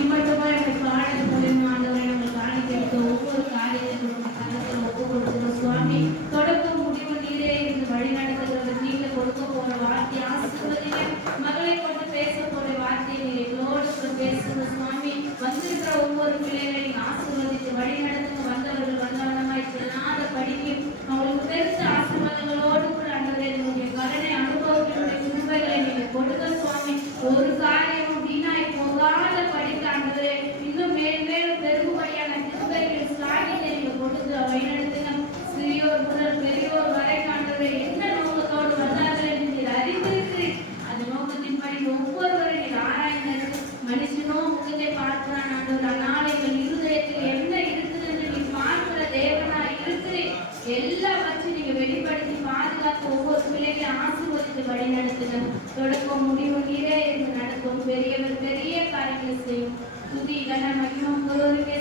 இம்மட்டுமா எங்கள் பாடல் மூலியமா ஆண்டவரை நாங்கள் காணிக்க ஒவ்வொரு காரியத்தையும் கருத்தில் ஒப்பு கொடுக்கிறோம் சுவாமி. தொடக்கம் முடிவு நீரே இருந்து வழி நடத்துகிறவர். நீங்க கொடுக்க போற வார்த்தை ஆசீர்வதிங்க. மகளை கொண்டு பேச போற வார்த்தையை நீங்க எங்களோடு பேசுங்க சுவாமி. வந்திருக்கிற ஒவ்வொரு பிள்ளைகளை நீங்க ஆசீர்வதித்து வழி நடத்துங்க. வந்தவர்கள் வந்தவனமாய் செல்லாத படிக்கு அவங்களுக்கு பெருச ஆசீர்வாதங்களோடு கூட ஆண்டவரே உங்களுடைய கடனை அனுபவங்களுடைய உண்மைகளை நீங்க கொடுக்க சுவாமி. ஒரு காரியமும் வீணாய் போகாத படிக்க ஆண்டவரே இன்னும் மேலும் பெருகுபடியான கிருபைகளின் சாகியத்தை நீங்க கொடுத்து வழிநடத்துங்க. சிறியோர் முதல் பெரியோர் வரை ஆண்டவரே என்ன நோக்கத்தோடு வந்தார்கள் என்று நீர் அறிந்திருக்கிறீர். அந்த நோக்கத்தின்படி ஒவ்வொருவரை நீர் ஆராய்ந்து மனுஷனோ முகத்தை பார்க்கிறான் ஆண்டவர். நாளை எங்கள் இருதயத்தில் என்ன இருக்குது என்று நீ பார்க்கிற தேவனா இருக்கிறேன். எல்லாவற்றையும் நீங்க வெளிப்படுத்தி பாதுகாத்து ஒவ்வொரு பிள்ளைகளையும் ஆசீர்வதித்து வழி நடத்துங்க. தொடக்கம் முடிவு நீரே இருந்து நடக்கும். பெரியவர் பெரிய காரியங்களை செய்யும். துதி கன மகிமம் ஒருவருக்கே